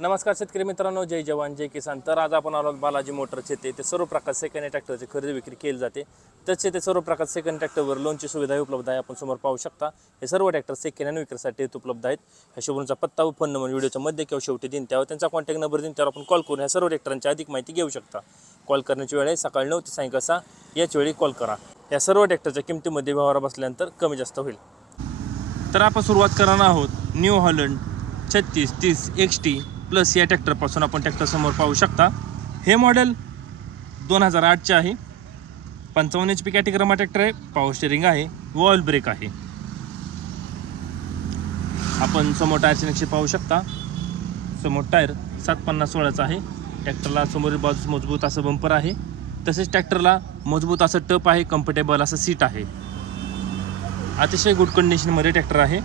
नमस्कार शेतकरी मित्रांनो, जय जवान जय किसान। तर आज आपण आलो बालाजी मोटर्स येथे ते सर्व प्रकार सेकंड हँड ट्रॅक्टरची खरेदी विक्री केली जाते। तसे ते सर्व प्रकार सेकंड ट्रॅक्टरवर लोनची सुविधा उपलब्ध आहे। आपण समोर पाहू शकता हे सर्व ट्रॅक्टर सेकंड हँड विक्रीसाठी उपलब्ध आहेत। ह्या शोरूमचा पत्ता व फोन नंबर व्हिडिओच्या मध्ये किंवा शेवटी देईन, त्यावर त्यांचा कॉन्टॅक्ट नंबर देईन, त्यावर आपण कॉल करून ह्या सर्व ट्रॅक्टरांची अधिक माहिती घेऊ शकता। कॉल करण्याची वेळ आहे सकाळी 9 ते सायंकाळी 6 याच वेळी कॉल करा। या सर्व ट्रॅक्टरच्या किमतीमध्ये व्यवहार बसल्यानंतर कमी जास्त होईल। तर आपण सुरुवात करणार आहोत न्यू हॉलंड 3630 XT प्लस या ट्रॅक्टरपासून। आपण ट्रॅक्टर समोर पाहू शकता हे मॉडेल 2008चे आहे। 55 HP कॅटेगरीमा ट्रॅक्टर आहे। पॉवर स्टीअरिंग आहे, वॉल ब्रेक आहे। आपण समोर टायरचे नक्षे पाहू शकता। समोर टायर 750/16चा आहे। ट्रॅक्टरला समोरील बाजूस मजबूत असं बंपर आहे। तसेच ट्रॅक्टरला मजबूत असं टप आहे, कम्फर्टेबल असं सीट आहे। अतिशय गुड कंडिशनमध्ये ट्रॅक्टर आहे।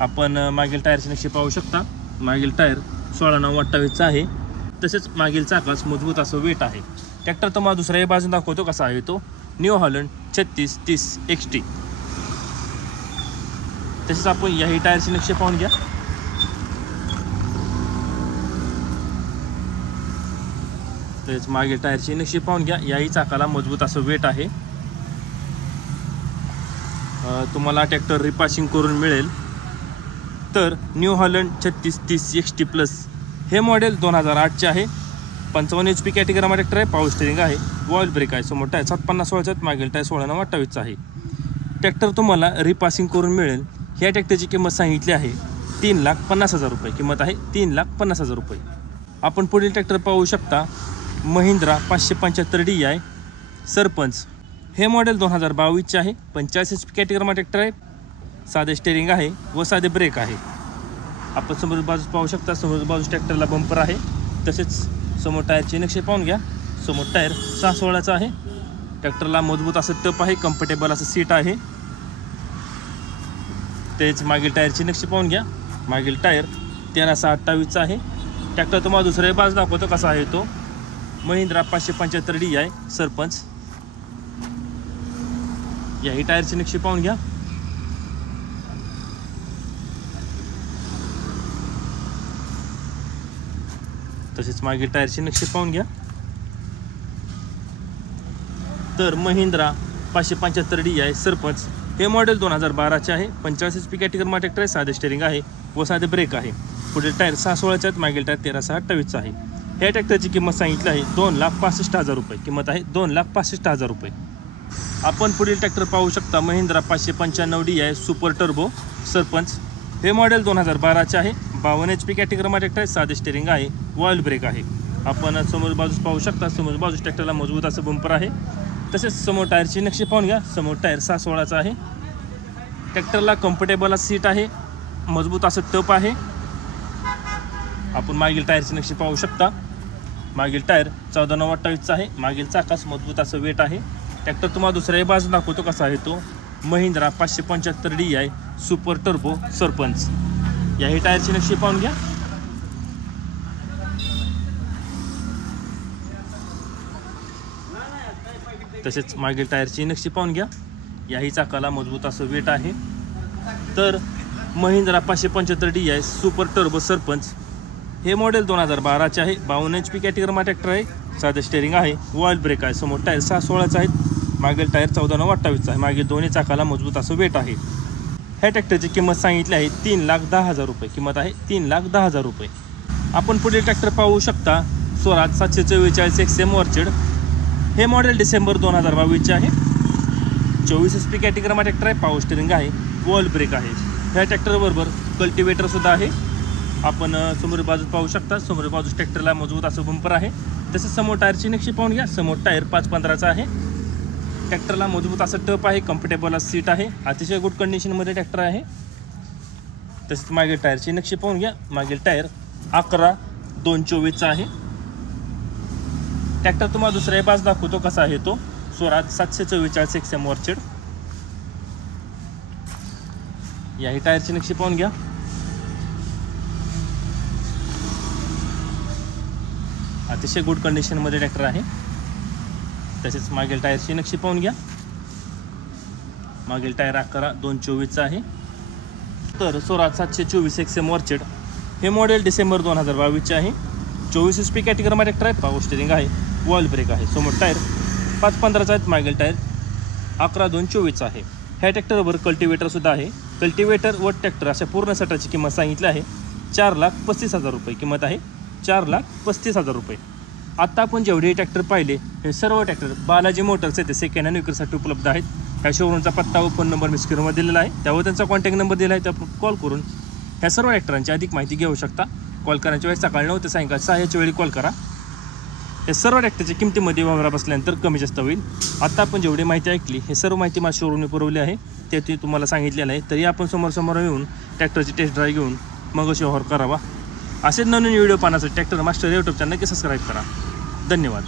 आपण मागील टायरचे नक्षे पाहू शकता। मागील टायर 16/9/28चा आहे। तसेच मागील चाकास मजबूत असं वेट आहे। ट्रॅक्टर तुम्हाला दुसऱ्या बाजून दाखवतो कसा आहे तो न्यू हॉलंड 3630 XT। तसेच आपण याही टायरचे नक्षे पाहून घ्या। तसेच मागील टायरचे नक्षे पाहून घ्या। याही चाकाला मजबूत असं वेट आहे। तुम्हाला ट्रॅक्टर रिपासिंग करून मिळेल। तर न्यू हॉलंड 3630 XT प्लस हे मॉडेल 2008चे आहे। 55 HP कॅटेगरीमा ट्रॅक्टर आहे। पॉवर स्टीअरिंग आहे, वॉल ब्रेक आहे। समोर टायर 750/16चा, मागील टायर 16/9/28चा आहे। ट्रॅक्टर तुम्हाला रिपासिंग करून मिळेल। ह्या ट्रॅक्टरची किंमत सांगितली आहे 3,50,000 रुपये। किंमत आहे 3,50,000 रुपये। आपण पुढील ट्रॅक्टर पाहू शकता महिंद्रा 575 DI सरपंच हे मॉडेल 2022चे आहे। 45 HP कॅटेगरीमा ट्रॅक्टर आहे। साधे स्टीअरिंग आहे व साधे ब्रेक आहे। आपण समोर बाजूस पाहू शकता। समोर बाजूस ट्रॅक्टरला बंपर आहे। तसेच समोर टायरचे नक्षे पाहून घ्या। समोर टायर 6/16चा आहे। ट्रॅक्टरला मजबूत असं टप आहे, कम्फर्टेबल असं सीट आहे। तेच मागील टायरचे नक्षे पाहून घ्या। मागील टायर 13/6/28चा आहे। ट्रॅक्टर तुम्हाला दुसऱ्या बाजूस दाखवतो कसा आहे तो महिंद्रा 575 DI सरपंच। याही टायरचे नक्षे पाहून घ्या। तसेच मागील टायरचे नक्षे पाहून घ्या। तर महिंद्रा 575 DI सरपंच हे मॉडेल 2012चे आहे। 45 HP कॅटेगरीमा ट्रॅक्टर आहे। साधे स्टीअरिंग आहे व साधे ब्रेक आहे। पुढील टायर 6/16चे आहेत, मागील टायर 13/6/28चा आहे। ह्या ट्रॅक्टरची किंमत सांगितली आहे 2,65,000 रुपये। किंमत आहे 2,65,000 रुपये। आपण पुढील ट्रॅक्टर पाहू शकता Mahindra 595 DI super turbo sarpanch हे मॉडेल 2012चे आहे। 52 HP कॅटेगरीमा ट्रॅक्टर आहे। साधे स्टीअरिंग आहे, वॉल ब्रेक आहे। आपण समोर बाजूस पाहू शकता। समोर बाजूस ट्रॅक्टरला मजबूत असं बंपर आहे। तसेच समोर टायरची नक्षी पाहून घ्या। समोर टायर 6/16चा आहे। ट्रॅक्टरला कम्फर्टेबल असं सीट आहे, मजबूत असं टप आहे। आपण मागील टायरची नक्षी पाहू शकता। मागील टायर 14/9/28चा आहे। मागील चाकास मजबूत असं वेट आहे। ट्रॅक्टर तुम्हाला दुसऱ्याही बाजून दाखवतो कसा आहे तो Mahindra 575 DI super turbo sarpanch. याही टायरची नक्षी पाहून घ्या। तसेच मागील टायरची नक्षी पाहून घ्या। याही चाकाला मजबूत असं वेट आहे। तर Mahindra 575 DI super turbo sarpanch हे मॉडेल 2012चे आहे। 52 HP कॅटेगरीमा ट्रॅक्टर आहे। साधे स्टीअरिंग आहे, वॉल ब्रेक आहे। समोर टायर 6/16चा आहेत। मागील टायर 14/9/28चा आहे। मागील दोन्ही चाकाला मजबूत असं वेट आहे। ह्या ट्रॅक्टरची किंमत सांगितली आहे 3,10,000 रुपये। किंमत आहे 3,10,000 रुपये। आपण पुढील ट्रॅक्टर पाहू शकता स्वराज 744 XM ऑर्चिड हे मॉडेल डिसेंबर 2022चे आहे। 24 HP कॅटेगरीमा ट्रॅक्टर आहे। पॉवर स्टीअरिंग आहे, वॉल ब्रेक आहे। ह्या ट्रॅक्टरबरोबर कल्टिवेटरसुद्धा आहे। आपण समोर बाजूस पाहू शकता। समोर बाजूस ट्रॅक्टरला मजबूत असं बंपर आहे। तसेच समोर टायरची नक्षी पाहून घ्या। समोर टायर 5/15चा आहे। ट्रॅक्टरला मजबूत असं टप आहे, कम्फर्टेबल असं सीट आहे। अतिशय गुड कंडिशनमध्ये ट्रॅक्टर आहे। तसेच मागील टायरची नक्षी पाहून घ्या। मागील टायर 11/2/24चा आहे। ट्रॅक्टर तुम्हाला दुसऱ्या बाजूस दाखवतो कसा आहे तो स्वराज 744 XM ऑर्चिड। याही टायरची नक्षी पाहून घ्या। अतिशय गुड कंडिशनमध्ये ट्रॅक्टर आहे। तसेच मागील टायरची नक्षी पाहून घ्या। मागील टायर 11/2/24चा आहे। तर स्वराज 724 XM ऑर्चिड हे मॉडेल डिसेंबर 2022चे आहे. 24 HP कॅटेगरीमध्ये ट्रॅक्टर आहे. पॉवर स्टेरिंग आहे, वॉल ब्रेक आहे. समोर टायर 5.15चा आहेत, मागील टायर 11/2/24 आहे. ह्या ट्रॅक्टरवर कल्टिवेटरसुद्धा आहे. कल्टिवेटर व ट्रॅक्टर अशा पूर्ण सेटाची किंमत सांगितली आहे 4,35,000 रुपये किंमत आहे. 4,35,000 रुपये. आत्ता आपण जेवढे ट्रॅक्टर पाहिले हे सर्व ट्रॅक्टर बालाजी मोटर्स येथे सेकंड हँड विक्रीसाठी उपलब्ध आहेत. ह्या शोरूमचा पत्ता व फोन नंबर मी स्क्रीनवर दिलेला आहे, त्यावर त्यांचा कॉन्टॅक्ट नंबर दिला आहे. त्यावर कॉल करून ह्या सर्व ट्रॅक्टरांची अधिक माहिती घेऊ शकता. कॉल करण्याच्या वेळेस सकाळी 9 ते सायंकाळी 6 याच्या वेळी कॉल करा. हे सर्व ट्रॅक्टरच्या किमतीमध्ये व्यवहार बसल्यानंतर कमी जास्त होईल. आता आपण जेवढी माहिती ऐकली हे सर्व माहिती माझ्या शोरूमने पुरवली आहे, ते तुम्हाला सांगितलेलं आहे. तरी आपण समोर येऊन ट्रॅक्टरची टेस्ट ड्राईव्ह घेऊन मग व्यवहार करावा. असेच नवीन व्हिडिओ पाहण्यासाठी ट्रॅक्टर मास्टर यूट्यूब चॅनल नक्की सबस्क्राईब करा. धन्यवाद.